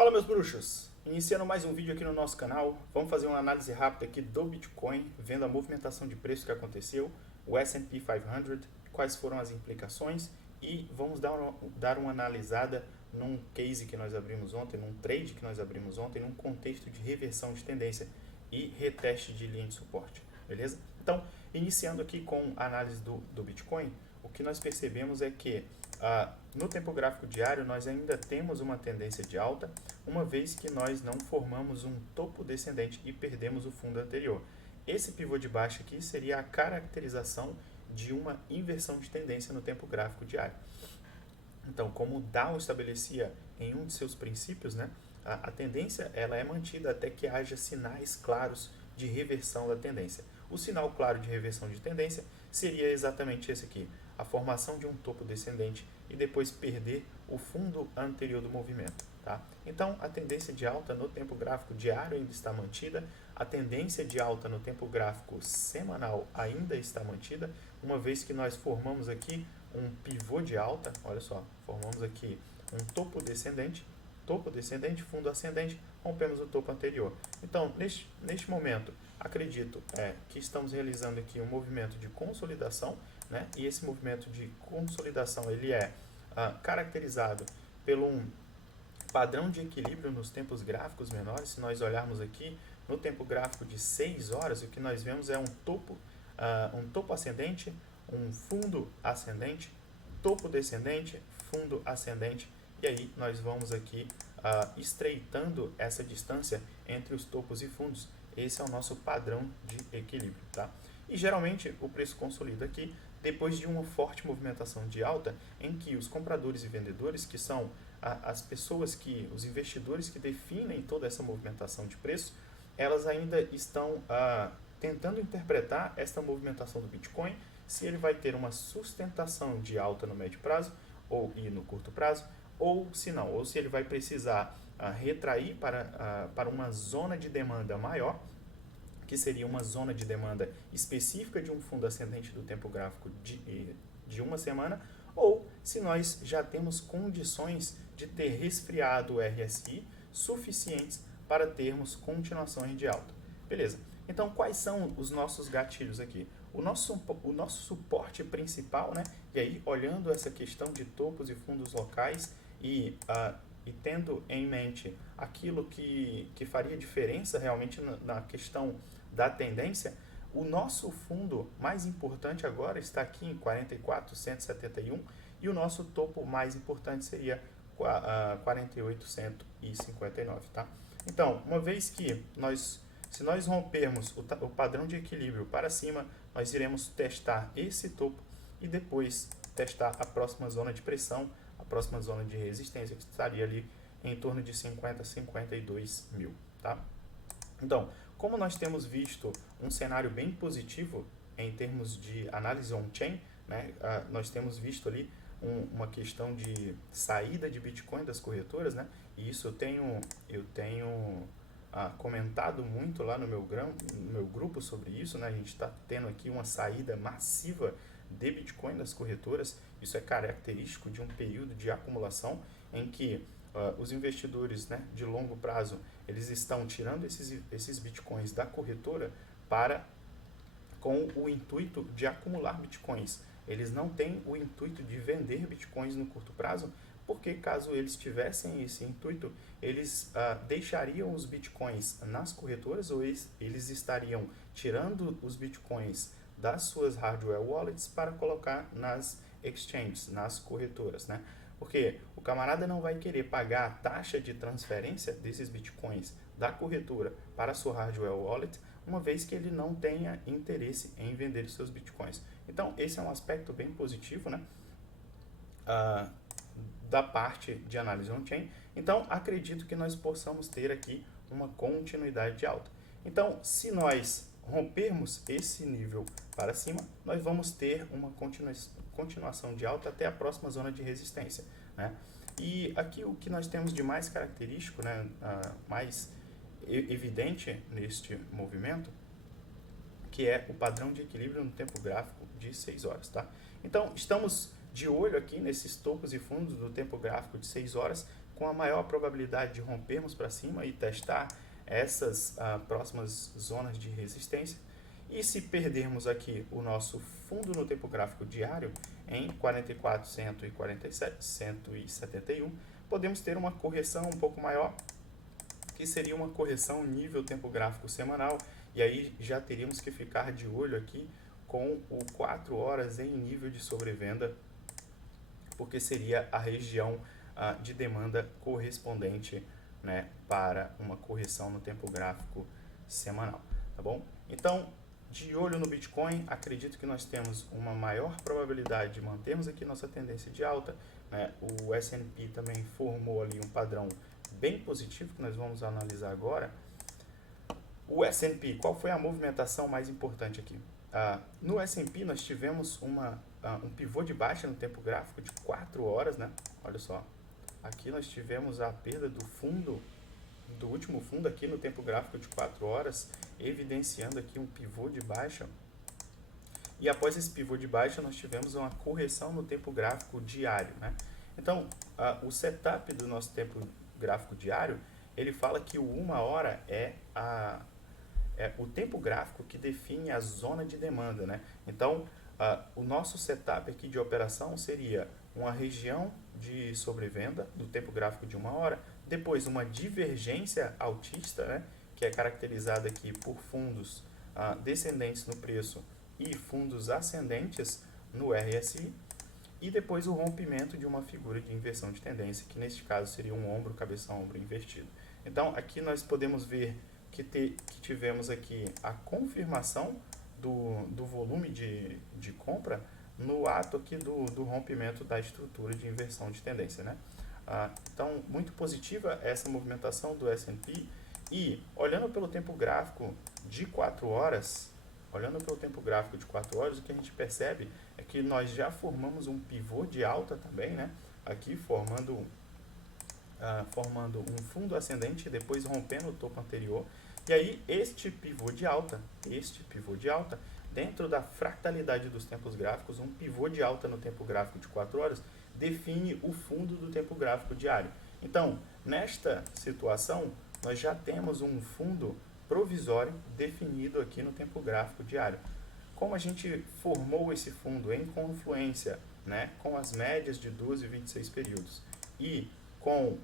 Fala, meus bruxos! Iniciando mais um vídeo aqui no nosso canal, vamos fazer uma análise rápida aqui do Bitcoin, vendo a movimentação de preço que aconteceu, o S&P 500, quais foram as implicações e vamos dar uma analisada num case que nós abrimos ontem, num trade que nós abrimos ontem, num contexto de reversão de tendência e reteste de linha de suporte, beleza? Então, iniciando aqui com a análise do Bitcoin, o que nós percebemos é que no tempo gráfico diário nós ainda temos uma tendência de alta, uma vez que nós não formamos um topo descendente e perdemos o fundo anterior. Esse pivô de baixa aqui seria a caracterização de uma inversão de tendência no tempo gráfico diário. Então, como o Dow estabelecia em um de seus princípios, né, a tendência ela é mantida até que haja sinais claros de reversão da tendência. O sinal claro de reversão de tendência seria exatamente esse aqui, a formação de um topo descendente e depois perder o fundo anterior do movimento. Tá? Então, a tendência de alta no tempo gráfico diário ainda está mantida, a tendência de alta no tempo gráfico semanal ainda está mantida, uma vez que nós formamos aqui um pivô de alta, olha só, formamos aqui um topo descendente, fundo ascendente, rompemos o topo anterior. Então, neste momento, acredito que estamos realizando aqui um movimento de consolidação, né? E esse movimento de consolidação ele é caracterizado pelo um padrão de equilíbrio nos tempos gráficos menores. Se nós olharmos aqui no tempo gráfico de 6 horas, o que nós vemos é um topo ascendente, um fundo ascendente, topo descendente, fundo ascendente, e aí nós vamos aqui estreitando essa distância entre os topos e fundos. Esse é o nosso padrão de equilíbrio, tá? E geralmente o preço consolida aqui depois de uma forte movimentação de alta em que os compradores e vendedores, que são as pessoas os investidores que definem toda essa movimentação de preço, elas ainda estão tentando interpretar esta movimentação do Bitcoin, se ele vai ter uma sustentação de alta no médio prazo e no curto prazo, ou se não, ou se ele vai precisar retrair para uma zona de demanda maior, que seria uma zona de demanda específica de um fundo ascendente do tempo gráfico de uma semana, ou se nós já temos condições de ter resfriado o RSI suficientes para termos continuações de alta. Beleza. Então, quais são os nossos gatilhos aqui? O nosso suporte principal, né? E aí, olhando essa questão de topos e fundos locais e tendo em mente aquilo que faria diferença realmente na questão da tendência, o nosso fundo mais importante agora está aqui em 44.171 e o nosso topo mais importante seria 48.159, tá? Então, uma vez que se nós rompermos o padrão de equilíbrio para cima, nós iremos testar esse topo e depois testar a próxima zona de pressão, a próxima zona de resistência, que estaria ali em torno de 50 a 52 mil, tá? Então, como nós temos visto um cenário bem positivo em termos de análise on-chain, né, nós temos visto ali uma questão de saída de Bitcoin das corretoras, né, e isso eu tenho comentado muito lá no meu grupo sobre isso, né, a gente está tendo aqui uma saída massiva de Bitcoin das corretoras. Isso é característico de um período de acumulação em que os investidores, né, de longo prazo, eles estão tirando esses bitcoins da corretora com o intuito de acumular bitcoins. Eles não têm o intuito de vender bitcoins no curto prazo, porque caso eles tivessem esse intuito, eles deixariam os bitcoins nas corretoras, ou eles estariam tirando os bitcoins das suas hardware wallets para colocar nas exchanges, nas corretoras, né? Porque o camarada não vai querer pagar a taxa de transferência desses bitcoins da corretora para a sua hardware wallet, uma vez que ele não tenha interesse em vender os seus bitcoins. Então, esse é um aspecto bem positivo, né, da parte de análise on-chain. Então, acredito que nós possamos ter aqui uma continuidade de alta. Então, se nós rompermos esse nível para cima, nós vamos ter uma continuação de alta até a próxima zona de resistência, né? E aqui o que nós temos de mais característico, né, mais evidente neste movimento, que é o padrão de equilíbrio no tempo gráfico de 6 horas, tá? Então, estamos de olho aqui nesses topos e fundos do tempo gráfico de 6 horas, com a maior probabilidade de rompermos para cima e testar essas próximas zonas de resistência. E se perdermos aqui o nosso fundo no tempo gráfico diário em 44.147.171, podemos ter uma correção um pouco maior, que seria uma correção nível tempo gráfico semanal, e aí já teríamos que ficar de olho aqui com o 4 horas em nível de sobrevenda, porque seria a região de demanda correspondente, né, para uma correção no tempo gráfico semanal, tá bom? Então, de olho no Bitcoin, acredito que nós temos uma maior probabilidade de mantermos aqui nossa tendência de alta, né? O S&P também formou ali um padrão bem positivo, que nós vamos analisar agora. O S&P, qual foi a movimentação mais importante aqui? No S&P nós tivemos um pivô de baixa no tempo gráfico de 4 horas, né? Olha só, aqui nós tivemos a perda do último fundo aqui no tempo gráfico de 4 horas, evidenciando aqui um pivô de baixa. E após esse pivô de baixa, nós tivemos uma correção no tempo gráfico diário, né? Então, o setup do nosso tempo gráfico diário, ele fala que o 1 hora é o tempo gráfico que define a zona de demanda, né? Então, o nosso setup aqui de operação seria uma região de sobrevenda do tempo gráfico de 1 hora, depois uma divergência altista, né, que é caracterizada aqui por fundos descendentes no preço e fundos ascendentes no RSI, e depois o rompimento de uma figura de inversão de tendência, que neste caso seria um ombro, cabeção, ombro invertido. Então, aqui nós podemos ver que tivemos aqui a confirmação do volume de compra no ato aqui do rompimento da estrutura de inversão de tendência, né? Então, muito positiva essa movimentação do S&P, e olhando pelo tempo gráfico de 4 horas, o que a gente percebe é que nós já formamos um pivô de alta também, né? Aqui formando um fundo ascendente e depois rompendo o topo anterior. E aí este pivô de alta, dentro da fractalidade dos tempos gráficos, um pivô de alta no tempo gráfico de 4 horas define o fundo do tempo gráfico diário. Então, nesta situação, nós já temos um fundo provisório definido aqui no tempo gráfico diário. Como a gente formou esse fundo em confluência, né, com as médias de 12 e 26 períodos e com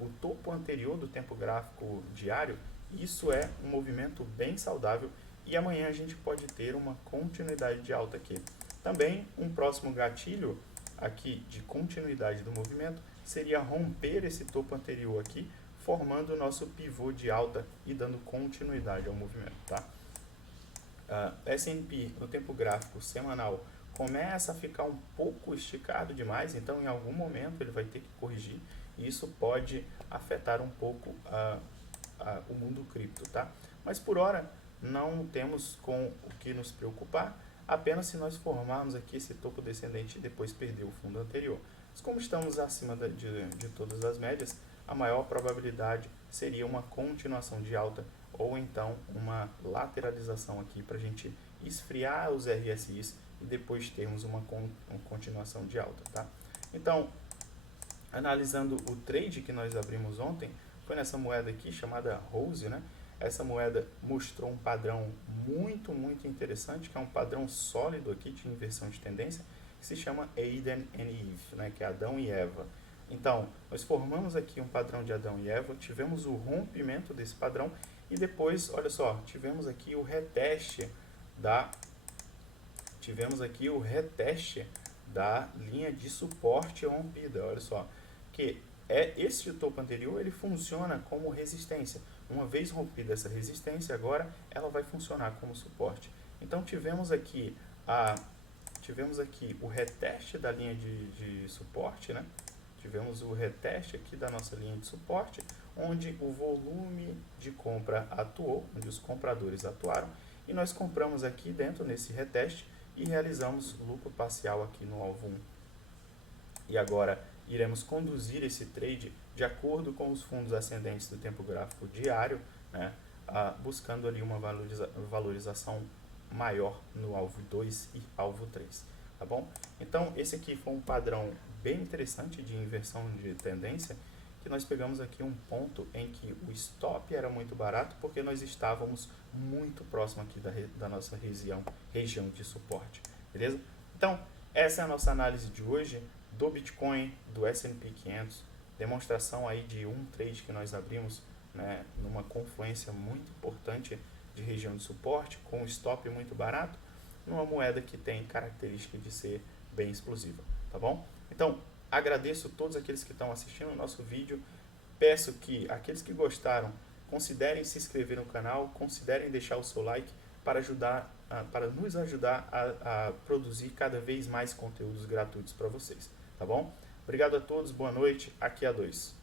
o topo anterior do tempo gráfico diário, isso é um movimento bem saudável, e amanhã a gente pode ter uma continuidade de alta aqui. Também um próximo gatilho aqui de continuidade do movimento seria romper esse topo anterior aqui, formando o nosso pivô de alta e dando continuidade ao movimento, tá? S&P no tempo gráfico semanal começa a ficar um pouco esticado demais, então em algum momento ele vai ter que corrigir, e isso pode afetar um pouco o mundo cripto, tá? Mas por hora não temos com o que nos preocupar, apenas se nós formarmos aqui esse topo descendente e depois perder o fundo anterior. Mas como estamos acima de todas as médias, a maior probabilidade seria uma continuação de alta, ou então uma lateralização aqui para a gente esfriar os RSIs e depois termos uma continuação de alta, tá? Então, analisando o trade que nós abrimos ontem, foi nessa moeda aqui chamada Rose, né? Essa moeda mostrou um padrão muito interessante, que é um padrão sólido aqui de inversão de tendência, que se chama Adam and Eve, né? Que é Adão e Eva. Então, nós formamos aqui um padrão de Adão e Eva, tivemos o rompimento desse padrão, e depois, olha só, tivemos aqui o reteste da linha de suporte rompida. Olha só, que esse topo anterior, ele funciona como resistência. Uma vez rompida essa resistência, agora ela vai funcionar como suporte. Então tivemos aqui o reteste da linha de suporte, né? Tivemos o reteste aqui da nossa linha de suporte, onde o volume de compra atuou, onde os compradores atuaram, e nós compramos aqui dentro nesse reteste e realizamos lucro parcial aqui no alvo 1. E agora iremos conduzir esse trade de acordo com os fundos ascendentes do tempo gráfico diário, né, buscando ali uma valorização maior no alvo 2 e alvo 3, tá bom? Então, esse aqui foi um padrão bem interessante de inversão de tendência, que que nós pegamos aqui um ponto em que o stop era muito barato porque nós estávamos muito próximo aqui da nossa região de suporte, beleza? Então, essa é a nossa análise de hoje do Bitcoin, do S&P 500, demonstração aí de um trade que nós abrimos, né, numa confluência muito importante de região de suporte, com um stop muito barato, numa moeda que tem característica de ser bem explosiva, tá bom? Então, agradeço todos aqueles que estão assistindo o nosso vídeo, peço que aqueles que gostaram considerem se inscrever no canal, considerem deixar o seu like para nos ajudar a produzir cada vez mais conteúdos gratuitos para vocês, tá bom? Obrigado a todos, boa noite, aqui é a 2.